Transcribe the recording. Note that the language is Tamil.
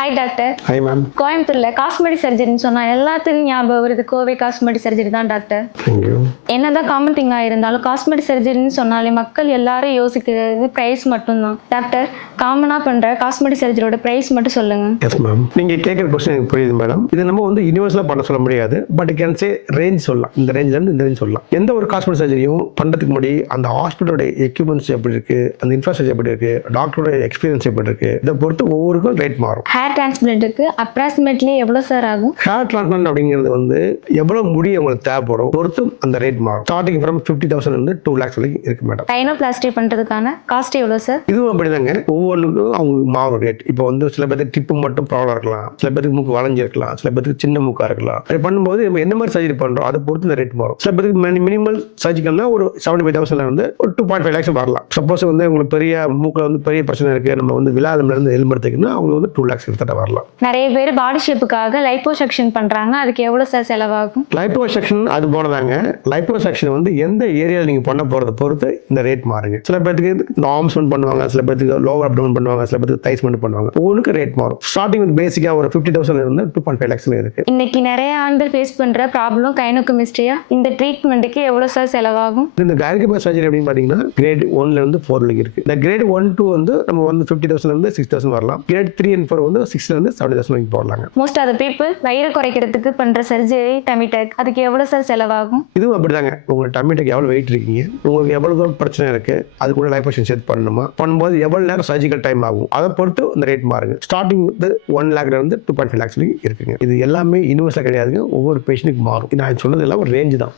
Hi doctor. Hi ma'am. கோயம்புத்தூர்ல காஸ்மெட்டிக் சர்ஜரின்னு சொன்னா எல்லாத்துக்கும் ஞாபகம் வருது கோவை காஸ்மெட்டிக் சர்ஜரி தான் டாக்டர். தேங்க்யூ. என்னதான் காமன் திங்காக இருந்தாலும் காஸ்மெட்டிக் சர்ஜரின்னு சொன்னாலே மக்கள் எல்லாரும் யோசிக்கிறது ப்ரைஸ் மட்டும்தான். டாக்டர், காமனாக பண்ணுற காஸ்மெட்டிக் சர்ஜரியோட ப்ரைஸ் மட்டும் சொல்லுங்க. Yes ma'am. நீங்கள் கேட்குற கொஸ்டின் எனக்கு புரியுது மேடம். இது நம்ம வந்து யூனிவர்சலாக பண்ண சொல்ல முடியாது. பட் கேன் சே ரேஞ்ச் சொல்லலாம். இந்த ரேஞ்சிலேருந்து இந்த ரேஞ்ச் சொல்லலாம். எந்த ஒரு காஸ்மெட்டிக் சர்ஜரியும் பண்ணுறதுக்கு முன்னாடி அந்த ஹாஸ்பிட்டலோட எக்யூப்மெண்ட்ஸ் எப்படி இருக்குது, அந்த இன்ஃப்ராஸ்ட்ரக்சர் எப்படி இருக்குது, டாக்டரோட எக்ஸ்பீரியன்ஸ் எப்படி இருக்குது, இதை பொறுத்து ஒவ்வொருக்கும் ரேட் மாறும். ஹேர் டிரான்ஸ்பிளான்ட்டுக்கு அப்ராக்சிமேட்லி எவ்வளோ சார் ஆகும்? ஹேர் டிரான்ஸ்பிளான்ட் அப்படிங்கிறது வந்து எவ்வளோ முடி உங்களுக்கு தேவைப்படும் பொறுத்து அந்த ரேட் மாறும். ஸ்டார்டிங் ஃப்ரம் 50,000 இருந்து 2 lakhs வரைக்கும் இருக்கு மேடம். ரைனோபிளாஸ்டி பண்ணுறதுக்கான காஸ்ட் எவ்வளோ சார்? இதுவும் அப்படிதாங்க. ஒவ்வொன்றுக்கும் அவங்க மாறும் ரேட். இப்போ வந்து சில பேருக்கு டிப்பு மட்டும் ப்ராப்ளம் இருக்கலாம், சில பேருக்கு மூக்கு வளைஞ்சிருக்கலாம், சில பேருக்கு சின்ன மூக்கா இருக்கலாம். அது பண்ணும்போது நம்ம என்ன மாதிரி சர்ஜரி பண்றோம் அதை பொறுத்து இந்த ரேட் மாறும். சில பேருக்கு மினிமல் சர்ஜிக்கல்னா ஒரு 75,000 இருந்து ஒரு 2.5 lakhs வரலாம். சப்போஸ் வந்து உங்களுக்கு பெரிய மூக்கில் வந்து பெரிய பிரச்சனை இருக்கு, நம்ம வந்து விழாவில் இருந்து எலும்புறதுக்குன்னா அவங்க வந்து 2 lakhs கிட்ட வரலாம். நிறைய பேர் பாடி ஷேப்புக்காக லைப்போசெக்ஷன் பண்றாங்க. அதுக்கு எவ்வளோ சார் செலவாகும்? லைப்போசெக்ஷன் அது போனதாங்க. லைப்போசெக்ஷன் வந்து எந்த ஏரியாவில் நீங்கள் பண்ண போகிறத பொறுத்து இந்த ரேட் மாறுங்க. சில பேருக்கு இந்த ஆர்ம்ஸ் பண்ணுவாங்க, சில பேருக்கு லோவர் அப்டோமன் பண்ணுவாங்க, சில பேருக்கு தைஸ் பண்ணுவாங்க. ஒவ்வொருக்கு ரேட் மாறும். ஸ்டார்டிங் வந்து பேசிக்காக ஒரு 50,000 இருந்து 2.5 lakhs இருக்கு. இன்னைக்கு நிறைய ஆண்கள் ஃபேஸ் பண்ற ப்ராப்ளம் கைனோகோமிஸ்டியா. இந்த ட்ரீட்மெண்ட்டுக்கு எவ்வளோ சார் செலவாகும்? இந்த கைனோகோமாஸ்டியா சர்ஜரி அப்படின்னு பார்த்தீங்கன்னா கிரேட் 1ல இருந்து 4 வரைக்கும் இருக்கு. இந்த கிரேட் 1, 2 வந்து நம்ம வந்து 50,000 இருந்து 6,000 வரலாம். கிரேட் 3 and 4 வந்து 6ல இருந்து 70,000 வரைக்கும் போடலாங்க. மோஸ்ட் ஆஃப் த பீப்புள் வயிறு குறைக்கிறதுக்கு பண்ற சர்ஜரி டமிடெக். அதுக்கு எவ்வளோ சார் செலவாகும்? இதுவும் அப்படிதாங்க. உங்களுக்கு டமிடெக் எவ்வளோ வெயிட் இருக்கீங்க, உங்களுக்கு எவ்வளோ பிரச்சனை இருக்கு, அது கூட லைப்போசெக்ஷன் சேர்த்து பண்ணணுமா, பண்ணும்போது எவ்வளோ நேரம் சர்ஜிக்கல் டைம் ஆகும், அதை பொறுத்து இந்த ரேட் மாறுங்க. ஸ்டார்டிங் வந்து 1 lakh இருந்து 2.5 lakhs வரைக்கும் இருக்குங்க. இது எல்லாமே யூனிவர்சலாக கிடையாதுங்க. ஒவ்வொரு பேஷண்ட்டுக்கு மாறும். நான் சொன்னது எல்லாம் ஒரு ரேஞ்சு தான்.